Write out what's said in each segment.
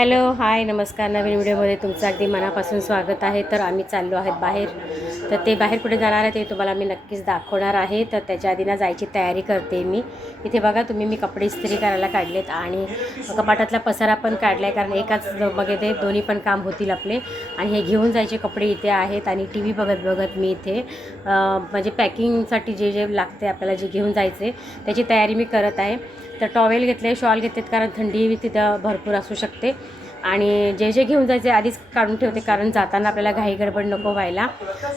Hello hi नमस्कार. नवीन व्हिडिओमध्ये तुमचं अगदी मनापासून स्वागत आहे. तर आम्ही चाललो आहेत बाहेर. तर ते बाहेर कुठे जाणार आहे ते तुम्हाला मी नक्कीच दाखवणार आहे. तर त्याच्या आधी ना जायची तयारी करते मी. इथे बघा तुम्ही मी कपडे इस्त्री करायला काढलेत आणि कपाटातला पसारा पण काढला आहे कारण एकाच मध्ये ते दोन्ही पण काम होतील आपले. आणि हे घेऊन जायचे कपडे इथे आहेत आणि टी व्ही बघत बघत मी इथे म्हणजे पॅकिंगसाठी जे जे लागते आपल्याला जे घेऊन जायचे त्याची तयारी मी करत आहे. तर टॉवेल घेतले शॉल घेतलेत कारण थंडी तिथं भरपूर असू शकते. आणि जे जे घेऊन जायचे आधीच काढून ठेवते कारण जाताना आपल्याला घाई गडबड नको व्हायला.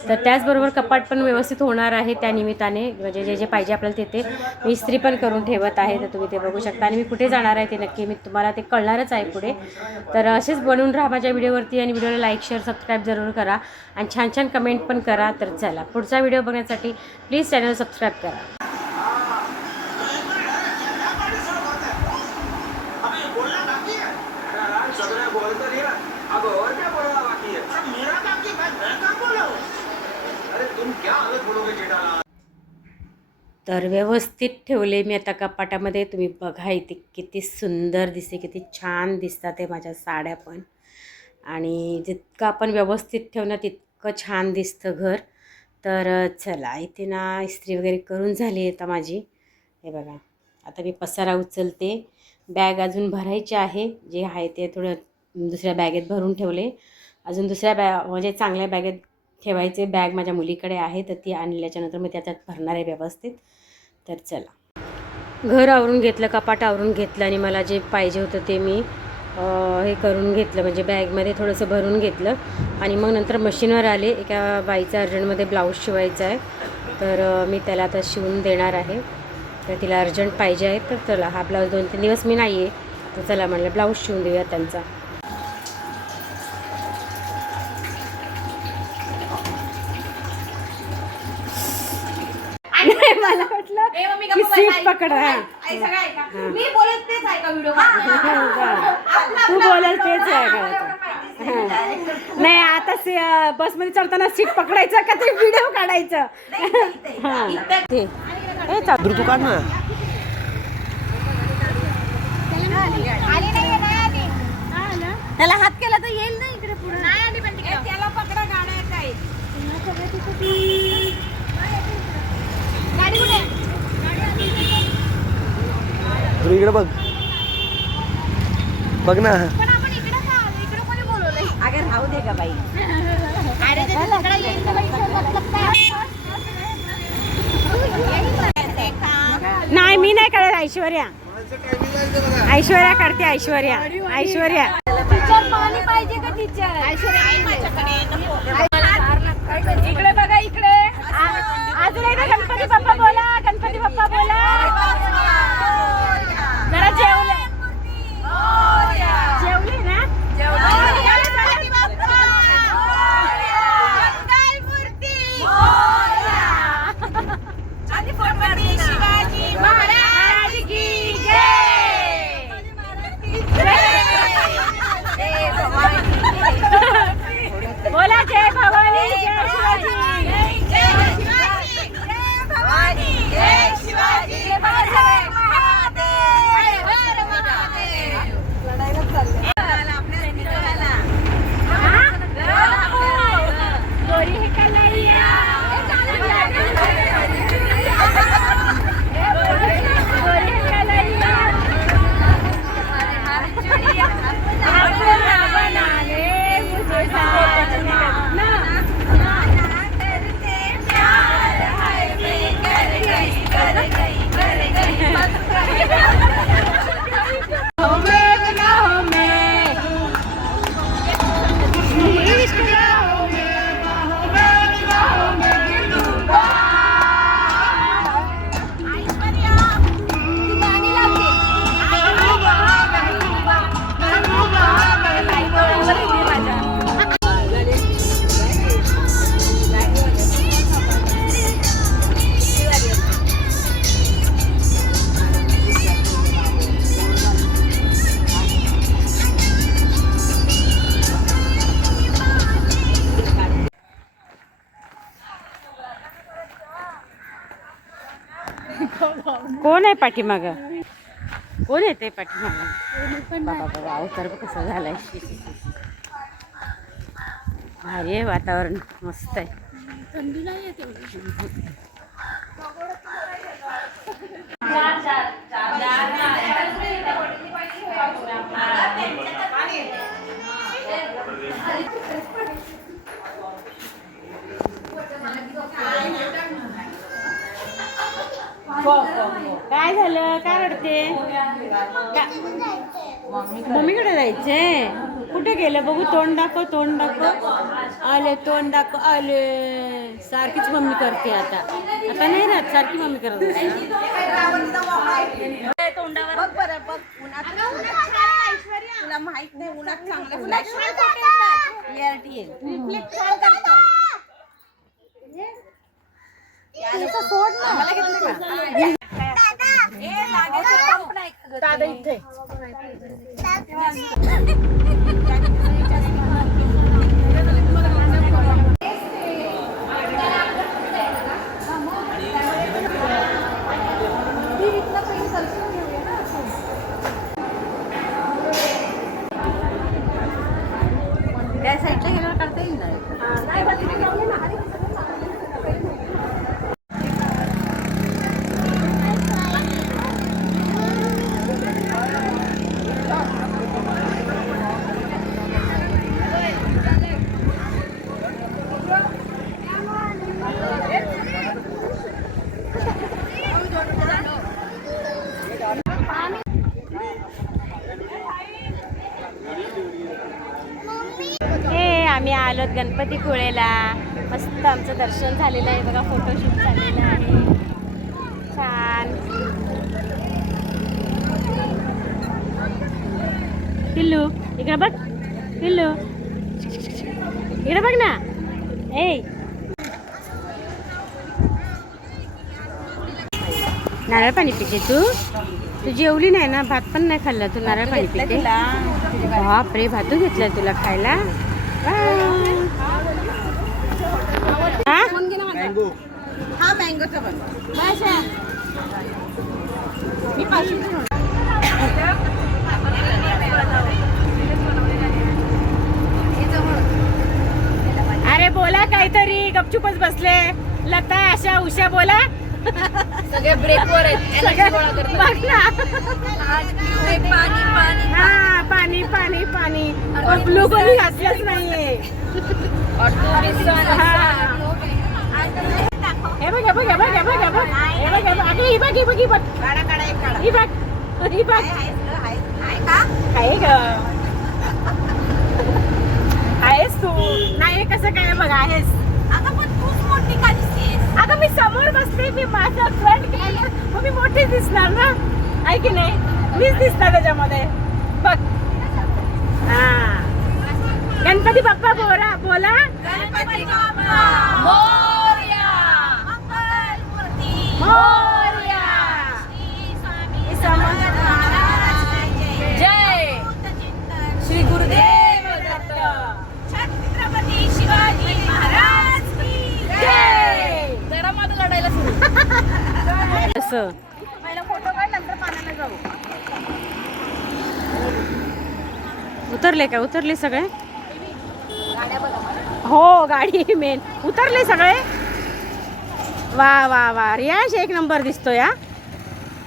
तर त्याचबरोबर कपाट पण व्यवस्थित होणार आहे त्या निमित्ताने. म्हणजे जे जे पाहिजे आपल्याला तिथे मी इस्त्री पण करून ठेवत आहे तर तुम्ही ते बघू शकता. आणि मी कुठे जाणार आहे ते नक्की मी तुम्हाला ते कळणारच आहे पुढे. तर असेच बनवून राहा माझ्या व्हिडिओवरती आणि व्हिडिओला लाईक शेअर सबस्क्राईब जरूर करा. आणि छान छान कमेंट पण करा. तर चला पुढचा व्हिडिओ बघण्यासाठी प्लीज चॅनल सबस्क्राईब करा अबे बोलना बाकी है अरे यार सगळे बोलतो रे अब और क्या बोलना बाकी है अरे मेरा बाकी है मैं क्या बोलूं अरे तुम क्या अलग बोलोगे जेठालाल तर व्यवस्थित ठेवले मी आता कपाटामध्ये. तुम्ही बघा इथे किती सुंदर दिसते किती छान दिसतात ते माझ्या साड्या पण. आणि जितकं आपण व्यवस्थित ठेवणं तितकं छान दिसतं घर. तर चला इथे ना इस्त्री वगैरे करून झाली आहे आता माझी. हे बघा आता मी पसारा उचलते. बॅग अजून भरायची आहे. जे आहे ते थोडं दुसऱ्या बॅगेत भरून ठेवले. अजून दुसऱ्या बॅ म्हणजे चांगल्या बॅगेत ठेवायचे. बॅग माझ्या मुलीकडे आहे तर ती आणल्याच्यानंतर मी त्याच्यात भरणार आहे व्यवस्थित. तर चला. घर आवरून घेतलं कपाट आवरून घेतलं आणि मला जे पाहिजे होतं ते मी हे करून घेतलं. म्हणजे बॅगमध्ये थोडंसं भरून घेतलं. आणि मग नंतर मशीनवर आले. एका बाईचा अर्जंटमध्ये ब्लाऊज शिवायचा आहे. तर मी त्याला आता शिवून देणार आहे. तर तिला अर्जंट पाहिजे आहे तर चला. हा ब्लाऊज दोन तीन दिवस मी नाही आहे तर चला म्हणलं ब्लाऊज शिवून देऊया त्यांचा नाही, मला वाटलं ए, मम्मी की गप्प बस, सीट ऐक. पकडा हा. ऐक, सगळं ऐका. मी बोलत तेच ऐका व्हिडिओ? तू बोलाल तेच आहे का नाही आता से- अं, बसमध्ये चढताना सीट पकडायचं का ते व्हिडिओ काढायचं? ते. चाल. तू काढ ना. त्याला हात केला तर येईल ना इकडे पुढे. नाही आली पण त्याला पकडा गाड्या काय गाडी कुठे तू इकडे बघ. बघ ना. पण आपण इकडे का आलो? इकडे कोणी बोलवलंय? अगे राहू दे का बाई. अरे ते तिकडे येईल तर बाई, इकडे मतलब काय? नाही मी नाही काढत ऐश्वर्या. ऐश्वर्या काढते ऐश्वर्या. ऐश्वर्या. टीचर पाणी पाहिजे का टीचर? इकडे बघा इकडे. अजून एकदा गणपती बाप्पा कोण आहे पाठीमाग? कोण येते पाठीमाग? बाबा बाबा अवतार कसं झालाय. भारी आहे वातावरण मस्त आहे. काय झालं? काय रडते? का- मम्मीकडे जायचंय? कुठे गेलं? बघू तोंड दाखव तोंड दाखव. आले तोंड दाखव. आले. सारखीच मम्मी करते आता. आता नाही राहत सारखी मम्मी करत तुला माहीत नाही उन्हात चांगलं फ्लॅश क्लिअरिटी येईल रिफ्लेक्ट छान करतं. सोड ना मला घेतलं का ए, लागायचं पंप नाही का गं? त्या साईडला गेल्यावर काढता येईल ना हे गणपतीपुळेला मस्त आमचं दर्शन झालेलं आहे बघा फोटोशूट झालेलं आहे. छान. पिल्लू इकडे बघ. पिल्लू. इकडे बघ ना. ए नारळ पाणी पिते तू? तू जेवली नाही ना भात पण नाही खाल्ला तू नारळ पाणी पिते? बाप रे भातू घेतलाय तुला खायला? वा. हा मँगोचा पण. मी पाचशे अरे बोला काहीतरी गपचूपच बसले. लता आशा उषा बोला. सगळे ब्रेकवर आहेत. सगळं बघ ना. पाणी पाणी हा पाणी. पाणी पाणी ग्लुकोनी घातलंच नाहीये. हा. बघ हे बघ हे बघ हे बघ हे बघ. हे बघ हे बघ. अगं ही बघ ही बघ ही बघ. काढा काढा एक काढा. ही बघ ही बघ. आहे ग आहेस. तू. नाही कसं काय बघ आहेस. अगं पण तूच मोठी का दिसतेस? अगं मी समोर बसते मी माझा फ्रंट कॅमेरा मग मी मोठी दिसणार ना? आहे की नाही? मीच दिसणार त्याच्यामध्ये. बघ. हा. गणपती बाप्पा बोला बोला. गणपती बाप्पा. जय. श्री गुरुदेव दत्त. छत्रपती शिवाजी महाराज की जय. जरा माझं लढायला सुरू. असं. पहिला फोटो काढ नंतर पाण्याला जाऊ. उतरले का? उतरले सगळे. हो गाडी मेन. उतरले सगळे? वा वा वा. रियाश एक नंबर दिसतोय हा.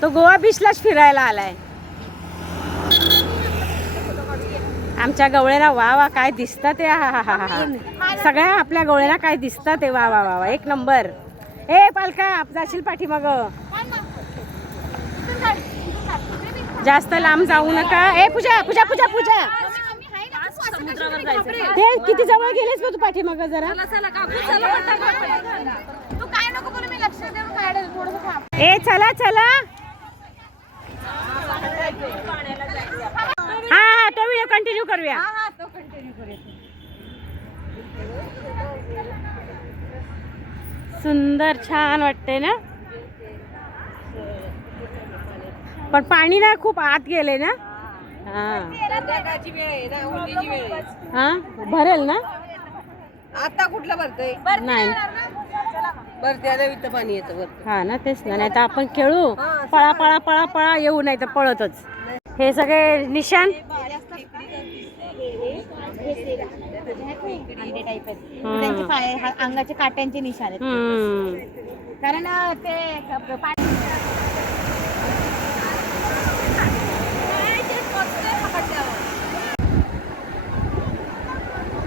तो गोवा बीचलाच फिरायला आलाय. आमच्या गवळ्याला वा वा काय दिसतात ते हा हा हा हा सगळ्या आपल्या गवळ्याला काय दिसतात ते वा वा वा वा. एक नंबर. ए पालका जाशील पाठी मग जास्त लांब जाऊ नका. ए पूजा पूजा पूजा पूजा. ते किती जवळ गेलेस का तू पाठीमाग जरा? ए चला चला. हा हा तो व्हिडिओ कंटिन्यू करूया. हा सुंदर छान वाटते ना? पण पाणी ना खूप आत गेले ना? हा. हा? भरेल ना? आता कुठलं भरतय? नाही. बरं त्याला इथं पाणी येतं बरं. हा ना तेच ना नाही तर आपण खेळू. पळा पळा पळा पळा येऊ नाही तर पळतच. हे सगळे हा- अंगाचे काट्यांचे निशाण आहेत. कारण ते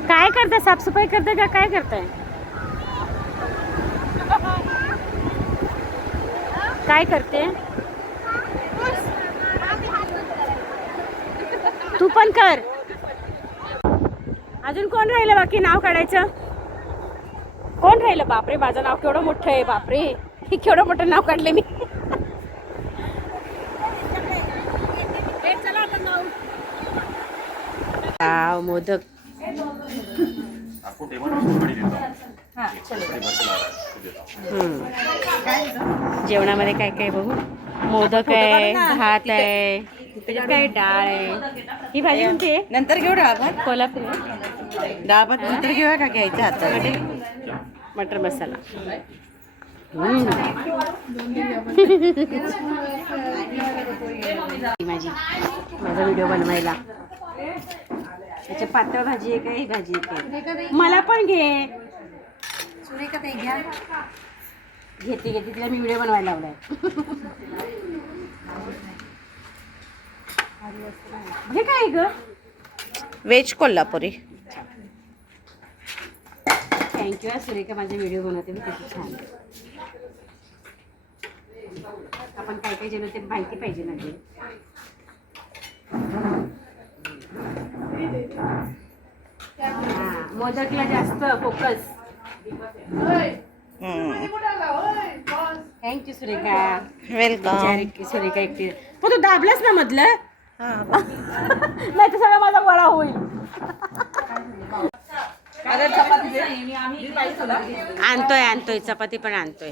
काय करताय? साफसफाई करताय का? काय करताय? काय करते? तू पण कर. अजून कोण राहिलं बाकी? नाव काढायचं. कोण राहिलं? बापरे माझं नाव केवढं मोठं आहे बापरे. हे केवढं मोठं नाव काढले मी. मोदक. जेवणामध्ये काय काय बघू? मोदक आहे भात आहे काय डाळ आहे? ही भाजी कोणती आहे? नंतर घेऊ डाळ भात. कोल्हापूर? डाळ भात नंतर घेऊया का घ्यायच्या हातात मटर मसाला. ही माझी. माझा व्हिडिओ बनवायला. त्याच्या पातळ भाजी आहे का? ही भाजी आहे. का मला पण घे. घेते घेते. तिला मी व्हिडिओ बनवायला लावलाय. हे काय ग? व्हेज कोल्हापुरी. थँक्यू सुरेखा माझे व्हिडिओ बनवते मी किती छान आपण काय काय जेवण ते माहिती पाहिजे ना ते हा, मोदकला जास्त focus thank you Surekha. Welcome. Surekha एकटी. पण तू दाबलास ना मधलं? नाही तर सगळं माझा वडा होईल. आणतोय आणतोय. चपाती पण आणतोय.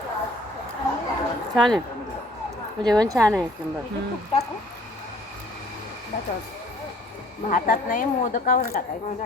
छान आहे. जेवण छान आहे एक नंबर भातात नाही मोदकावर टाकायचं.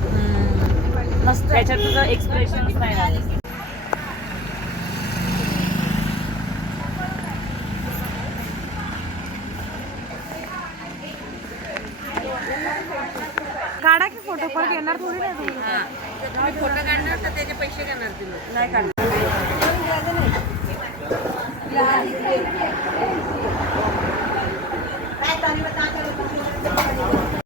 त्याच्यात तुझं एक्सप्रेशन नाही काढा की फोटो पण घेणार थोडी ना तुम्ही फोटो काढणार तर त्याचे पैसे घेणार तुम्ही. नाही काढणार.